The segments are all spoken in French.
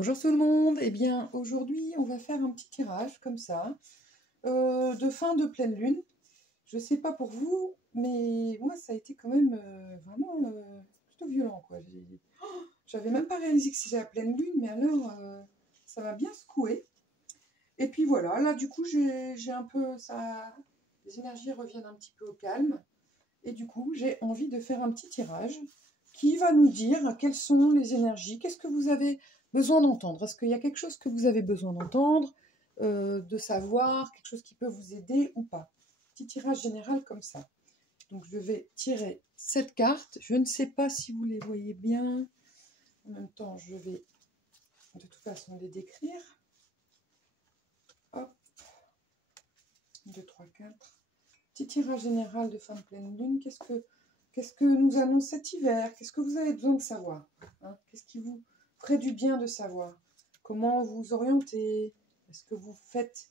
Bonjour tout le monde, eh bien aujourd'hui on va faire un petit tirage comme ça, de fin de pleine lune. Je sais pas pour vous, mais moi ça a été quand même vraiment plutôt violent quoi. J'avais même pas réalisé que c'était la pleine lune, mais alors ça m'a bien secoué. Et puis voilà, là du coup j'ai un peu ça, les énergies reviennent un petit peu au calme. Et du coup j'ai envie de faire un petit tirage qui va nous dire quelles sont les énergies, qu'est-ce que vous avez besoin d'entendre. Est-ce qu'il y a quelque chose que vous avez besoin d'entendre, de savoir, quelque chose qui peut vous aider ou pas. Petit tirage général comme ça. Donc je vais tirer cette carte. Je ne sais pas si vous les voyez bien. En même temps, je vais de toute façon les décrire. Hop. 2, 3, 4. Petit tirage général de fin de pleine lune. Qu'est-ce que nous annonce cet hiver? Qu'est-ce que vous avez besoin de savoir, hein? Qu'est-ce qui vous ferait du bien de savoir? Comment vous orientez? Est-ce que vous faites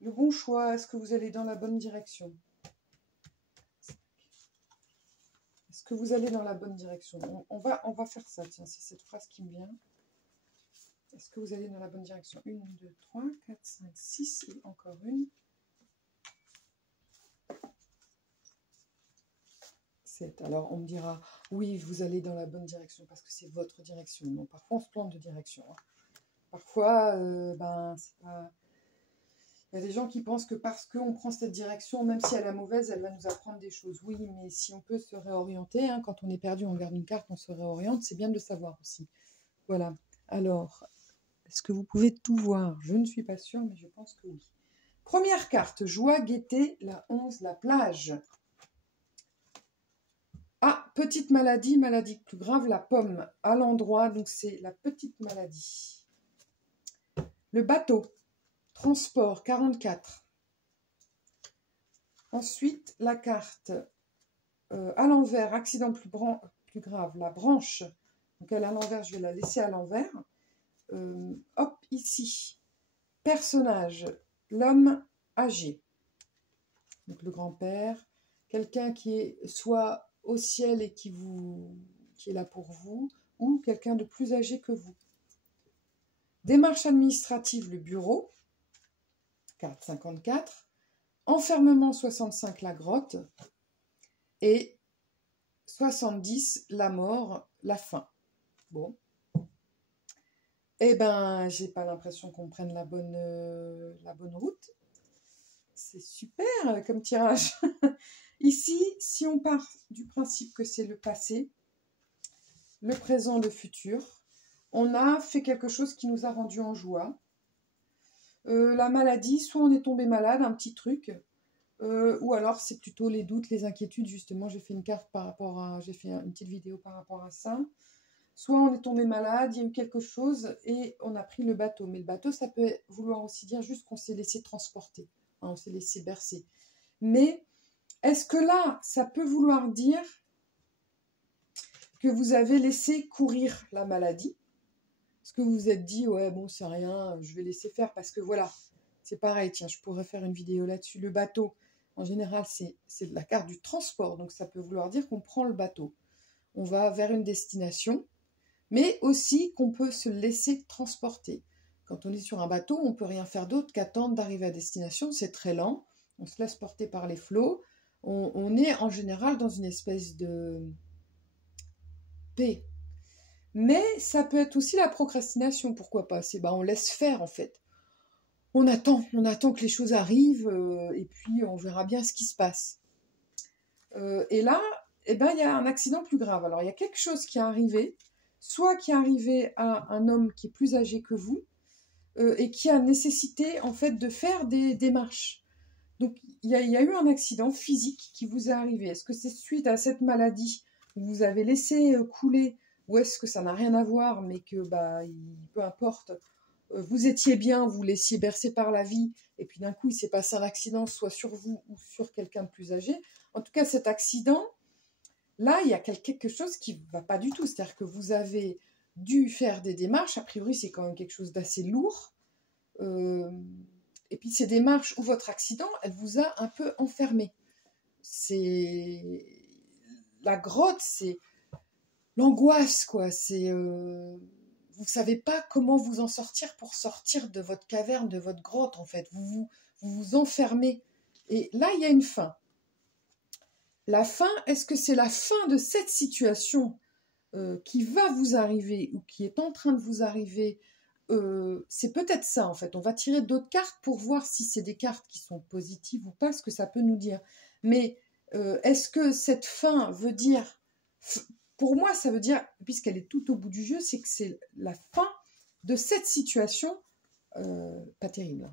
le bon choix? Est-ce que vous allez dans la bonne direction? Est-ce que vous allez dans la bonne direction? On va faire ça, tiens, c'est cette phrase qui me vient. Est-ce que vous allez dans la bonne direction? 1, 2, 3, 4, 5, 6 et encore une. 7. Alors on me dira, oui, vous allez dans la bonne direction parce que c'est votre direction. Non, parfois on se plante de direction, hein. Parfois, c'est pas... Il y a des gens qui pensent que parce qu'on prend cette direction, même si elle est mauvaise, elle va nous apprendre des choses. Oui, mais si on peut se réorienter, hein, quand on est perdu, on regarde une carte, on se réoriente, c'est bien de le savoir aussi. Voilà. Alors, est-ce que vous pouvez tout voir? Je ne suis pas sûre, mais je pense que oui. Première carte, joie, gaieté, la 11, la plage. Ah, petite maladie, maladie plus grave, la pomme à l'endroit, donc c'est la petite maladie. Le bateau, transport, 44. Ensuite, la carte à l'envers, accident plus grave, la branche. Donc elle est à l'envers, je vais la laisser à l'envers. Hop, ici, personnage, l'homme âgé. Donc le grand-père, quelqu'un qui est soit au ciel et qui est là pour vous, ou quelqu'un de plus âgé que vous. Démarche administrative, le bureau, carte 54. Enfermement 65, la grotte. Et 70, la mort, la fin. Bon. Eh ben, j'ai pas l'impression qu'on prenne la bonne route. C'est super comme tirage. Ici, si on part du principe que c'est le passé, le présent, le futur, on a fait quelque chose qui nous a rendu en joie. La maladie, soit on est tombé malade, un petit truc, ou alors c'est plutôt les doutes, les inquiétudes. Justement, j'ai fait une carte j'ai fait une petite vidéo par rapport à ça. Soit on est tombé malade, il y a eu quelque chose et on a pris le bateau. Mais le bateau, ça peut vouloir aussi dire juste qu'on s'est laissé transporter, hein, on s'est laissé bercer. Mais est-ce que là, ça peut vouloir dire que vous avez laissé courir la maladie? Est-ce que vous vous êtes dit, ouais, bon, c'est rien, je vais laisser faire parce que voilà, c'est pareil, tiens, je pourrais faire une vidéo là-dessus. Le bateau, en général, c'est la carte du transport, donc ça peut vouloir dire qu'on prend le bateau. On va vers une destination, mais aussi qu'on peut se laisser transporter. Quand on est sur un bateau, on ne peut rien faire d'autre qu'attendre d'arriver à destination. C'est très lent, on se laisse porter par les flots. On est en général dans une espèce de paix. Mais ça peut être aussi la procrastination, pourquoi pas. On laisse faire en fait. On attend que les choses arrivent et puis on verra bien ce qui se passe. Et là, il y a un accident plus grave. Alors il y a quelque chose qui est arrivé, soit qui est arrivé à un homme qui est plus âgé que vous et qui a nécessité en fait de faire des démarches. Donc il y a eu un accident physique qui vous est arrivé. Est-ce que c'est suite à cette maladie où vous avez laissé couler, ou est-ce que ça n'a rien à voir, mais que peu importe, vous étiez bien, vous laissiez bercer par la vie, et puis d'un coup il s'est passé un accident, soit sur vous ou sur quelqu'un de plus âgé. En tout cas, cet accident, là, il y a quelque chose qui ne va pas du tout. C'est-à-dire que vous avez dû faire des démarches. A priori, c'est quand même quelque chose d'assez lourd. Et puis, ces démarches ou votre accident, elle vous a un peu enfermé. La grotte, c'est l'angoisse, quoi. ne savez pas comment vous en sortir pour sortir de votre caverne, de votre grotte, en fait. Vous vous enfermez. Et là, il y a une fin. La fin, est-ce que c'est la fin de cette situation qui va vous arriver ou qui est en train de vous arriver? C'est peut-être ça, en fait. On va tirer d'autres cartes pour voir si c'est des cartes qui sont positives ou pas, ce que ça peut nous dire. Mais est-ce que cette fin veut dire... Pour moi, ça veut dire, puisqu'elle est tout au bout du jeu, c'est que c'est la fin de cette situation pas terrible.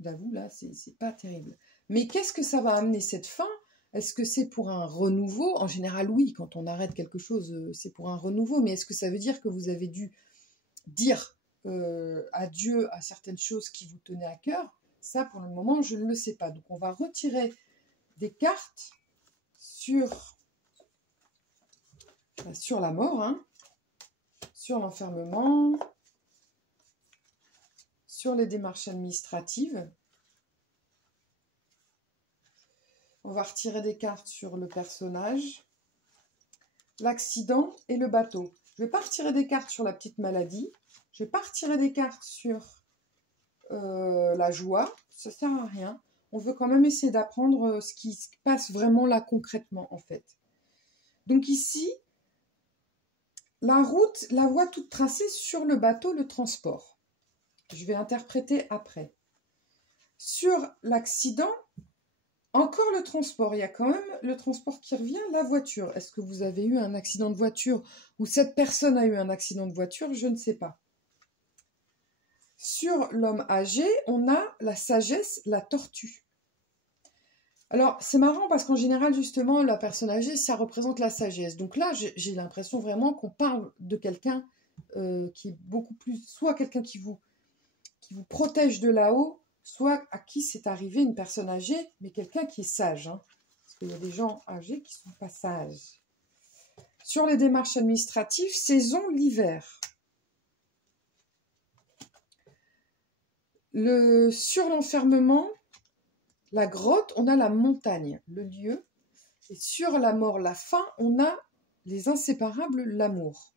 J'avoue, là, c'est pas terrible. Mais qu'est-ce que ça va amener, cette fin? Est-ce que c'est pour un renouveau? En général, oui, quand on arrête quelque chose, c'est pour un renouveau. Mais est-ce que ça veut dire que vous avez dû dire adieu à certaines choses qui vous tenaient à cœur? Ça, pour le moment, je ne le sais pas. Donc, on va retirer des cartes sur la mort, hein, sur l'enfermement, sur les démarches administratives. On va retirer des cartes sur le personnage, l'accident et le bateau. Je ne vais pas retirer des cartes sur la petite maladie. Je ne vais pas retirer des cartes sur la joie. Ça ne sert à rien. On veut quand même essayer d'apprendre ce qui se passe vraiment là concrètement, en fait. Donc ici, la route, la voie toute tracée sur le bateau, le transport. Je vais interpréter après. Sur l'accident, encore le transport. Il y a quand même le transport qui revient, la voiture. Est-ce que vous avez eu un accident de voiture ou cette personne a eu un accident de voiture? Je ne sais pas. Sur l'homme âgé, on a la sagesse, la tortue. Alors, c'est marrant parce qu'en général, justement, la personne âgée, ça représente la sagesse. Donc là, j'ai l'impression vraiment qu'on parle de quelqu'un qui est beaucoup plus... Soit quelqu'un qui vous protège de là-haut, soit à qui c'est arrivé une personne âgée, mais quelqu'un qui est sage. Hein, parce qu'il y a des gens âgés qui ne sont pas sages. Sur les démarches administratives, saison l'hiver. Sur l'enfermement, la grotte, on a la montagne, le lieu. Et sur la mort, la fin, on a les inséparables, l'amour.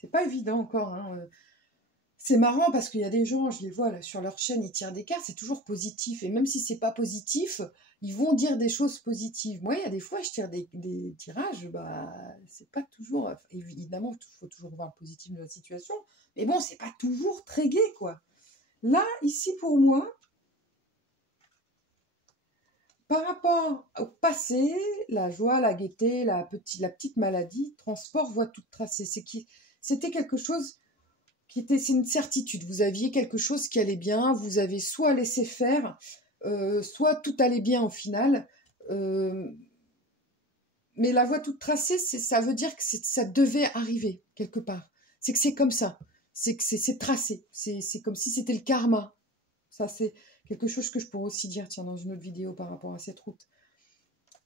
C'est pas évident encore. Hein. C'est marrant parce qu'il y a des gens, je les vois là, sur leur chaîne, ils tirent des cartes, c'est toujours positif. Et même si c'est pas positif, ils vont dire des choses positives. Moi, il y a des fois, je tire des tirages, bah, c'est pas toujours... Évidemment, il faut toujours voir le positif de la situation. Mais bon, c'est pas toujours très gai, quoi. Là, ici, pour moi, par rapport au passé, la joie, la gaieté, la petite maladie, transport, voie toute tracée. C'était quelque chose c'est une certitude. Vous aviez quelque chose qui allait bien, vous avez soit laissé faire, soit tout allait bien au final. Mais la voie toute tracée, ça veut dire que ça devait arriver quelque part. C'est que c'est comme ça. C'est que c'est tracé. C'est comme si c'était le karma. Ça, c'est quelque chose que je pourrais aussi dire, tiens, dans une autre vidéo par rapport à cette route.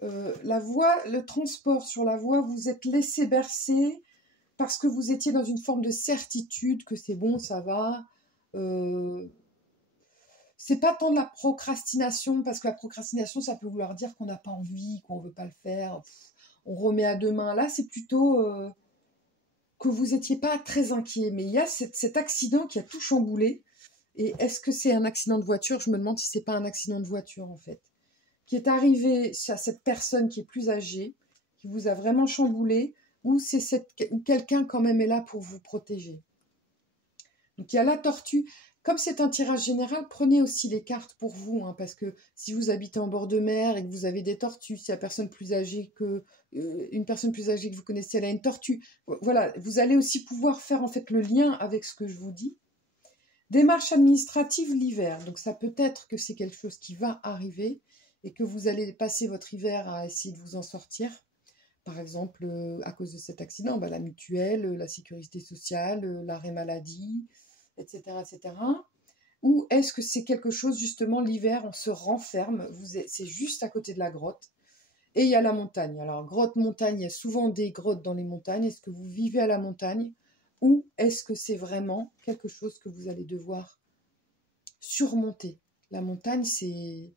La voie, le transport sur la voie, vous êtes laissé bercer parce que vous étiez dans une forme de certitude que c'est bon, ça va. C'est pas tant de la procrastination, parce que la procrastination, ça peut vouloir dire qu'on n'a pas envie, qu'on veut pas le faire, on remet à demain. Là, c'est plutôt que vous n'étiez pas très inquiet. Mais il y a cet accident qui a tout chamboulé. Et est-ce que c'est un accident de voiture? Je me demande si c'est pas un accident de voiture, en fait, qui est arrivé à cette personne qui est plus âgée, qui vous a vraiment chamboulé, ou quelqu'un quand même est là pour vous protéger. Donc il y a la tortue. Comme c'est un tirage général, prenez aussi les cartes pour vous, hein, parce que si vous habitez en bord de mer et que vous avez des tortues, si une personne plus âgée que vous connaissez, elle a une tortue, voilà, vous allez aussi pouvoir faire en fait le lien avec ce que je vous dis. Démarche administrative l'hiver, donc ça peut être que c'est quelque chose qui va arriver et que vous allez passer votre hiver à essayer de vous en sortir. Par exemple, à cause de cet accident, la mutuelle, la sécurité sociale, l'arrêt maladie, etc., etc. Ou est-ce que c'est quelque chose, justement, l'hiver, on se renferme, c'est juste à côté de la grotte, et il y a la montagne. Alors, grotte, montagne, il y a souvent des grottes dans les montagnes. Est-ce que vous vivez à la montagne ou est-ce que c'est vraiment quelque chose que vous allez devoir surmonter? La montagne, c'est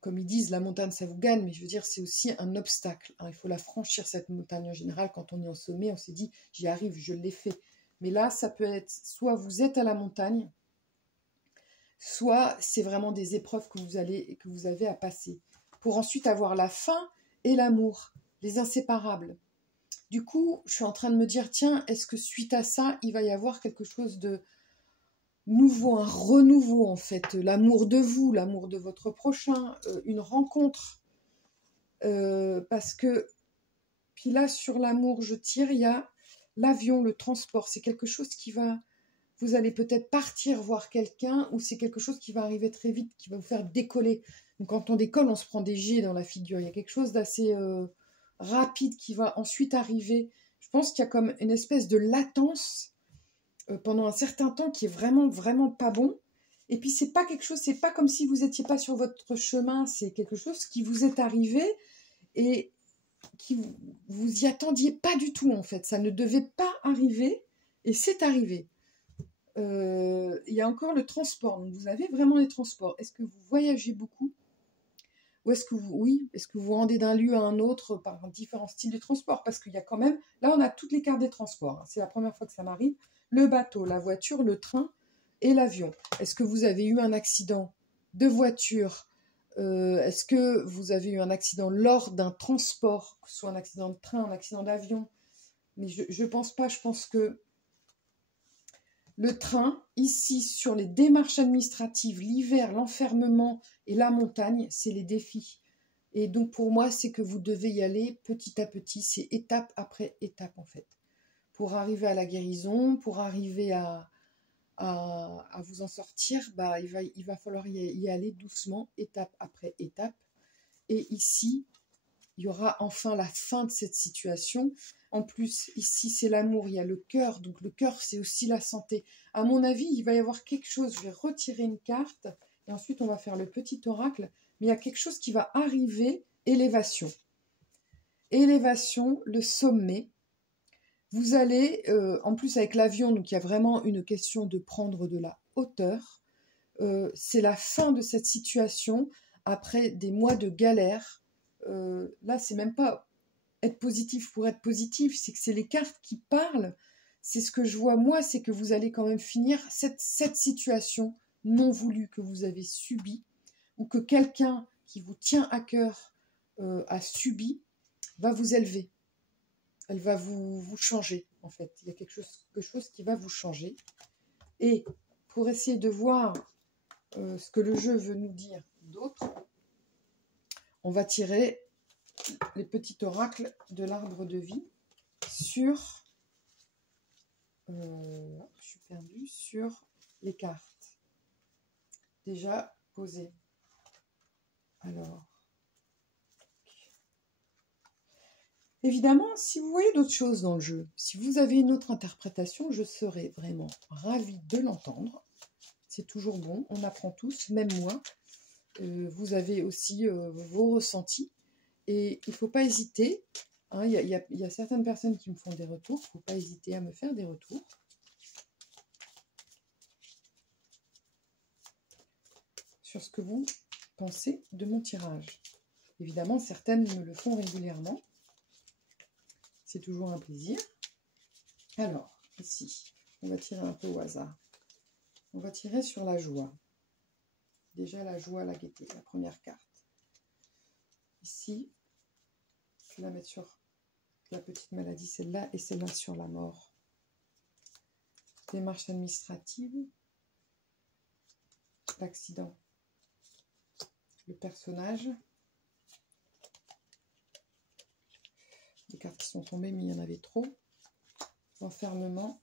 Comme ils disent, la montagne, ça vous gagne, mais je veux dire, c'est aussi un obstacle. Hein. Il faut la franchir, cette montagne en général. Quand on est en sommet, on s'est dit, j'y arrive, je l'ai fait. Mais là, ça peut être, soit vous êtes à la montagne, soit c'est vraiment des épreuves que vous avez à passer. Pour ensuite avoir la faim et l'amour, les inséparables. Du coup, je suis en train de me dire, tiens, est-ce que suite à ça, il va y avoir quelque chose de nouveau, un renouveau en fait, l'amour de vous, l'amour de votre prochain, une rencontre. Parce que, puis là, sur l'amour, je tire, il y a l'avion, le transport, c'est quelque chose qui va, vous allez peut-être partir voir quelqu'un, ou c'est quelque chose qui va arriver très vite, qui va vous faire décoller. Donc quand on décolle, on se prend des jets dans la figure, il y a quelque chose d'assez rapide qui va ensuite arriver. Je pense qu'il y a comme une espèce de latence pendant un certain temps qui est vraiment, vraiment pas bon. Et puis c'est pas quelque chose, c'est pas comme si vous n'étiez pas sur votre chemin, c'est quelque chose qui vous est arrivé et qui vous y attendiez pas du tout en fait. Ça ne devait pas arriver et c'est arrivé. Il y a encore le transport. Donc vous avez vraiment les transports. Est-ce que vous voyagez beaucoup? Ou est-ce que est-ce que vous vous rendez d'un lieu à un autre par différents styles de transport? Parce qu'il y a quand même, là on a toutes les cartes des transports. Hein. C'est la première fois que ça m'arrive. Le bateau, la voiture, le train et l'avion. Est-ce que vous avez eu un accident de voiture? Est-ce que vous avez eu un accident lors d'un transport, que ce soit un accident de train, un accident d'avion? Mais je pense pas, je pense que le train, ici, sur les démarches administratives, l'hiver, l'enfermement et la montagne, c'est les défis. Et donc, pour moi, c'est que vous devez y aller petit à petit. C'est étape après étape, en fait. Pour arriver à la guérison, pour arriver à vous en sortir, bah, il va falloir y aller doucement, étape après étape. Et ici, il y aura enfin la fin de cette situation. En plus, ici, c'est l'amour, il y a le cœur. Donc, le cœur, c'est aussi la santé. À mon avis, il va y avoir quelque chose. Je vais retirer une carte et ensuite, on va faire le petit oracle. Mais il y a quelque chose qui va arriver. Élévation. Élévation, le sommet. Vous allez, en plus avec l'avion, donc il y a vraiment une question de prendre de la hauteur. C'est la fin de cette situation après des mois de galère. Là, c'est même pas être positif pour être positif, c'est que c'est les cartes qui parlent. C'est ce que je vois moi, c'est que vous allez quand même finir cette situation non voulue que vous avez subie, ou que quelqu'un qui vous tient à cœur a subi, va vous élever. Elle va vous changer, en fait. Il y a quelque chose qui va vous changer. Et pour essayer de voir ce que le jeu veut nous dire d'autre, on va tirer les petits oracles de l'arbre de vie sur, je suis perdue, sur les cartes déjà posées. Alors, évidemment, si vous voyez d'autres choses dans le jeu, si vous avez une autre interprétation, je serais vraiment ravie de l'entendre. C'est toujours bon, on apprend tous, même moi. Vous avez aussi vos ressentis. Et il ne faut pas hésiter. Hein, y a certaines personnes qui me font des retours. Il ne faut pas hésiter à me faire des retours. Sur ce que vous pensez de mon tirage. Évidemment, certaines me le font régulièrement. C'est toujours un plaisir. Alors, ici, on va tirer un peu au hasard. On va tirer sur la joie. Déjà, la joie, la gaieté, la première carte. Ici, je vais la mettre sur la petite maladie, celle-là, et celle-là sur la mort. Démarche administrative, l'accident, le personnage, les cartes qui sont tombées, mais il y en avait trop, l'enfermement,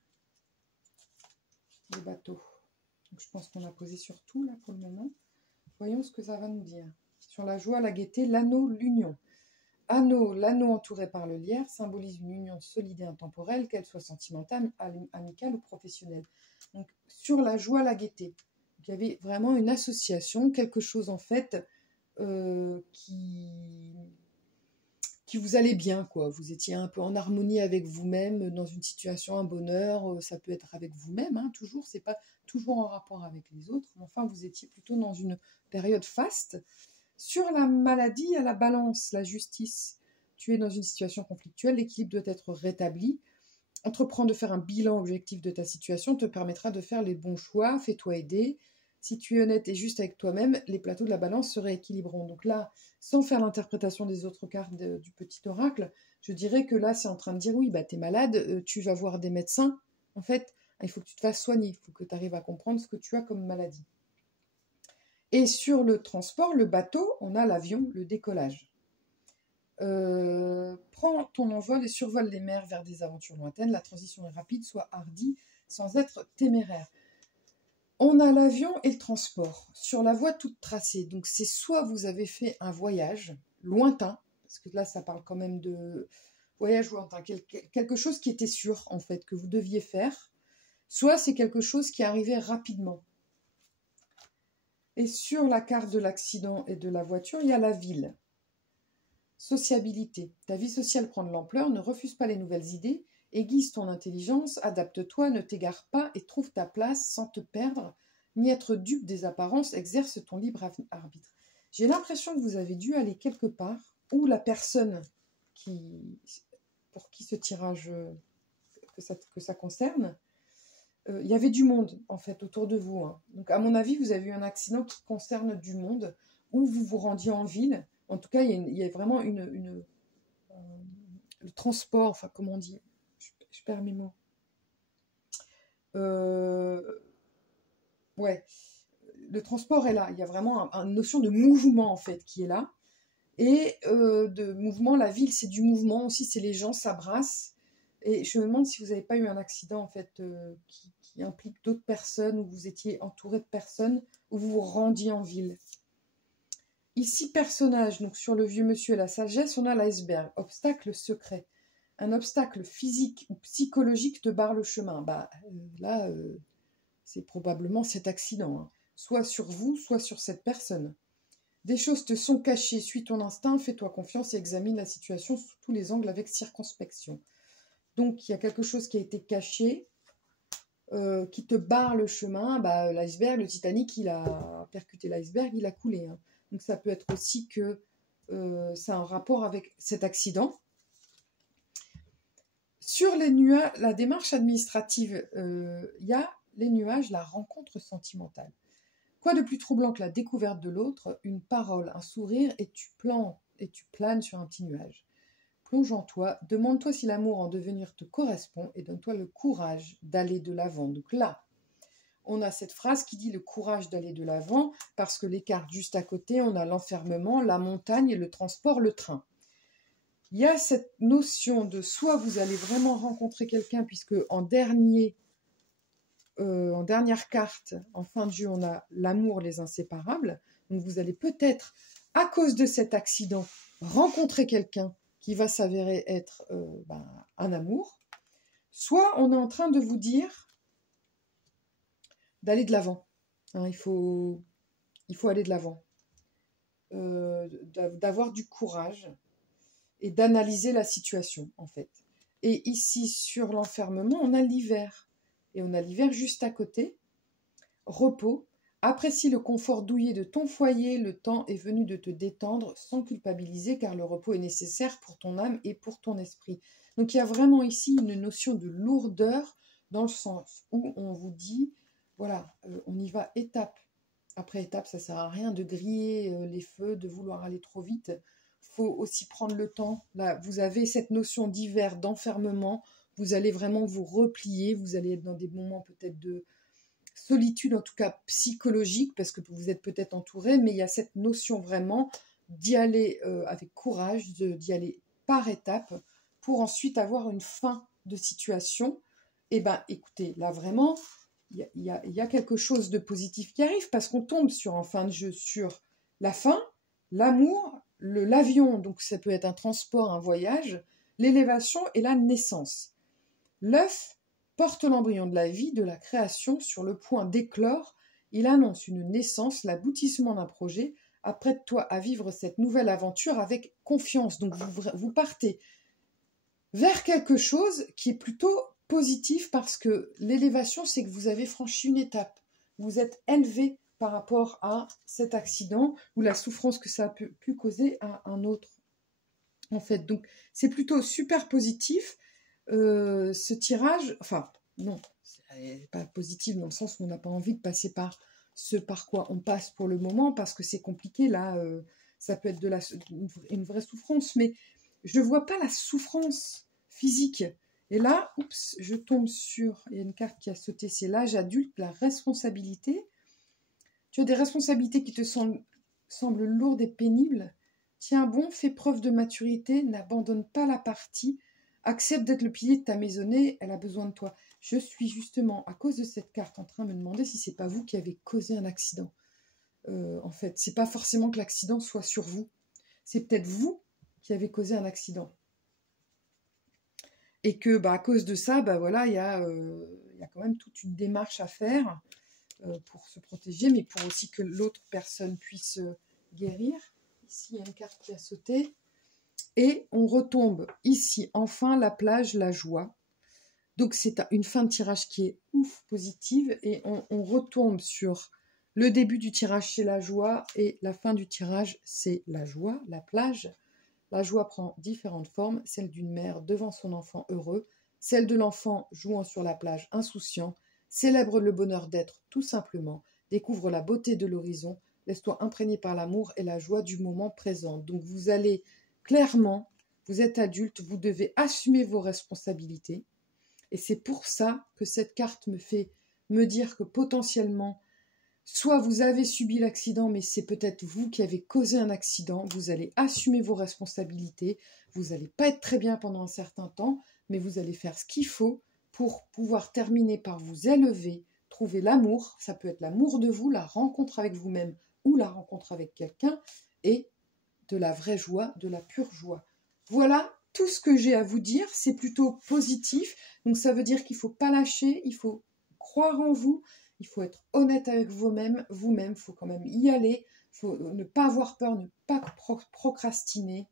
le bateau. Donc, je pense qu'on a posé sur tout, là, pour le moment. Voyons ce que ça va nous dire. Sur la joie, la gaieté, l'anneau, l'union. Anneau, l'anneau entouré par le lierre symbolise une union solide et intemporelle, qu'elle soit sentimentale, amicale ou professionnelle. Donc, sur la joie, la gaieté, il y avait vraiment une association, quelque chose en fait qui qui vous allez bien, quoi. Vous étiez un peu en harmonie avec vous-même, dans une situation, un bonheur, ça peut être avec vous-même, hein, toujours, c'est pas toujours en rapport avec les autres, mais enfin, vous étiez plutôt dans une période faste. Sur la maladie, à la balance, la justice, tu es dans une situation conflictuelle, l'équilibre doit être rétabli. Entreprendre de faire un bilan objectif de ta situation te permettra de faire les bons choix, fais-toi aider. Si tu es honnête et juste avec toi-même, les plateaux de la balance se rééquilibreront. Donc là, sans faire l'interprétation des autres cartes du petit oracle, je dirais que là, c'est en train de dire, oui, bah, tu es malade, tu vas voir des médecins. En fait, il faut que tu te fasses soigner, il faut que tu arrives à comprendre ce que tu as comme maladie. Et sur le transport, le bateau, on a l'avion, le décollage. Prends ton envol et survole les mers vers des aventures lointaines. La transition est rapide, sois hardi sans être téméraire. On a l'avion et le transport sur la voie toute tracée. Donc c'est soit vous avez fait un voyage lointain, parce que là ça parle quand même de voyage lointain, quelque chose qui était sûr en fait que vous deviez faire, soit c'est quelque chose qui arrivait rapidement. Et sur la carte de l'accident et de la voiture, il y a la ville. Sociabilité. Ta vie sociale prend de l'ampleur, ne refuse pas les nouvelles idées, aiguise ton intelligence, adapte-toi, ne t'égare pas et trouve ta place sans te perdre, ni être dupe des apparences, exerce ton libre arbitre. J'ai l'impression que vous avez dû aller quelque part où la personne pour qui ce tirage que ça concerne, il y avait du monde en fait autour de vous. Hein. Donc à mon avis, vous avez eu un accident qui concerne du monde, où vous vous rendiez en ville. En tout cas, il y a vraiment le transport, enfin comment on dit, je perds mes mots. Ouais, le transport est là. Il y a vraiment une notion de mouvement en fait qui est là. Et de mouvement, la ville c'est du mouvement aussi, c'est les gens s'abrassent. Et je me demande si vous n'avez pas eu un accident en fait qui implique d'autres personnes, où vous étiez entouré de personnes, où vous vous rendiez en ville. Ici, personnage, donc sur le vieux monsieur et la sagesse, on a l'iceberg, obstacle secret. Un obstacle physique ou psychologique te barre le chemin. Là, c'est probablement cet accident, hein. Soit sur vous, soit sur cette personne. Des choses te sont cachées, suis ton instinct, fais-toi confiance et examine la situation sous tous les angles avec circonspection. Donc, il y a quelque chose qui a été caché, qui te barre le chemin. L'iceberg, le Titanic, il a percuté l'iceberg, il a coulé. Hein. Donc, ça peut être aussi que ça a un rapport avec cet accident. Sur les nuages, la démarche administrative, il y a les nuages, la rencontre sentimentale. Quoi de plus troublant que la découverte de l'autre, une parole, un sourire, et tu planes sur un petit nuage. Plonge en toi, demande-toi si l'amour en devenir te correspond et donne-toi le courage d'aller de l'avant. Donc là, on a cette phrase qui dit le courage d'aller de l'avant, parce que les cartes juste à côté, on a l'enfermement, la montagne, le transport, le train. Il y a cette notion de soit vous allez vraiment rencontrer quelqu'un, puisque en dernière carte, en fin de jeu, on a l'amour, les inséparables. Donc vous allez peut-être, à cause de cet accident, rencontrer quelqu'un qui va s'avérer être un amour. Soit on est en train de vous dire d'aller de l'avant. Hein, il faut aller de l'avant. D'avoir du courage et d'analyser la situation, en fait. Et ici, sur l'enfermement, on a l'hiver. Et on a l'hiver juste à côté. Repos. Apprécie le confort douillet de ton foyer. Le temps est venu de te détendre sans culpabiliser, car le repos est nécessaire pour ton âme et pour ton esprit. Donc il y a vraiment ici une notion de lourdeur, dans le sens où on vous dit, voilà, on y va étape après étape. Ça ne sert à rien de griller les feux, de vouloir aller trop vite. Il faut aussi prendre le temps. Là, vous avez cette notion d'hiver, d'enfermement. Vous allez vraiment vous replier. Vous allez être dans des moments peut-être de solitude, en tout cas psychologique, parce que vous êtes peut-être entouré, mais il y a cette notion vraiment d'y aller avec courage, d'y aller par étapes, pour ensuite avoir une fin de situation. Et bien, écoutez, là vraiment, il y a quelque chose de positif qui arrive, parce qu'on tombe en fin de jeu sur la fin, l'amour, l'avion, donc ça peut être un transport, un voyage, l'élévation et la naissance. L'œuf porte l'embryon de la vie, de la création, sur le point d'éclore. Il annonce une naissance, l'aboutissement d'un projet. apprête-toi à vivre cette nouvelle aventure avec confiance. Donc vous partez vers quelque chose qui est plutôt positif parce que l'élévation, c'est que vous avez franchi une étape. Vous êtes élevé par rapport à cet accident ou la souffrance que ça a pu causer à un autre. En fait, donc c'est plutôt super positif. Ce tirage, enfin non, c'est pas positif dans le sens où on n'a pas envie de passer par ce par quoi on passe pour le moment parce que c'est compliqué là. Ça peut être une vraie souffrance, mais je ne vois pas la souffrance physique. Et là, oups, je tombe sur, il y a une carte qui a sauté, c'est l'âge adulte, la responsabilité. Tu as des responsabilités qui te semblent lourdes et pénibles. Tiens bon, fais preuve de maturité, n'abandonne pas la partie, accepte d'être le pilier de ta maisonnée, elle a besoin de toi. Je suis justement, à cause de cette carte, en train de me demander si c'est pas vous qui avez causé un accident. En fait, c'est pas forcément que l'accident soit sur vous. C'est peut-être vous qui avez causé un accident. Et que, bah, à cause de ça, bah, voilà, il y a quand même toute une démarche à faire pour se protéger, mais pour aussi que l'autre personne puisse guérir. Ici, il y a une carte qui a sauté. Et on retombe ici, enfin, la plage, la joie. Donc, c'est une fin de tirage qui est ouf, positive. Et on retombe sur le début du tirage, c'est la joie. Et la fin du tirage, c'est la joie, la plage. La joie prend différentes formes, celle d'une mère devant son enfant heureux, celle de l'enfant jouant sur la plage insouciant, célèbre le bonheur d'être tout simplement, découvre la beauté de l'horizon, laisse-toi imprégner par l'amour et la joie du moment présent. Donc vous allez clairement, vous êtes adulte, vous devez assumer vos responsabilités. Et c'est pour ça que cette carte me fait me dire que potentiellement, soit vous avez subi l'accident, mais c'est peut-être vous qui avez causé un accident. Vous allez assumer vos responsabilités. Vous n'allez pas être très bien pendant un certain temps, mais vous allez faire ce qu'il faut pour pouvoir terminer par vous élever, trouver l'amour. Ça peut être l'amour de vous, la rencontre avec vous-même ou la rencontre avec quelqu'un, et de la vraie joie, de la pure joie. Voilà tout ce que j'ai à vous dire. C'est plutôt positif. Donc ça veut dire qu'il ne faut pas lâcher, il faut croire en vous. Il faut être honnête avec vous-même, il faut quand même y aller, il faut ne pas avoir peur, ne pas procrastiner.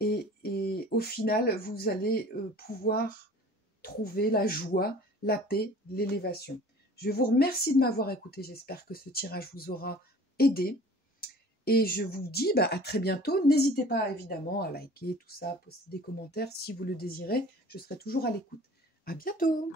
Et au final, vous allez pouvoir trouver la joie, la paix, l'élévation. Je vous remercie de m'avoir écouté, j'espère que ce tirage vous aura aidé. Et je vous dis à très bientôt. N'hésitez pas évidemment à liker tout ça, à poster des commentaires si vous le désirez. Je serai toujours à l'écoute. À bientôt!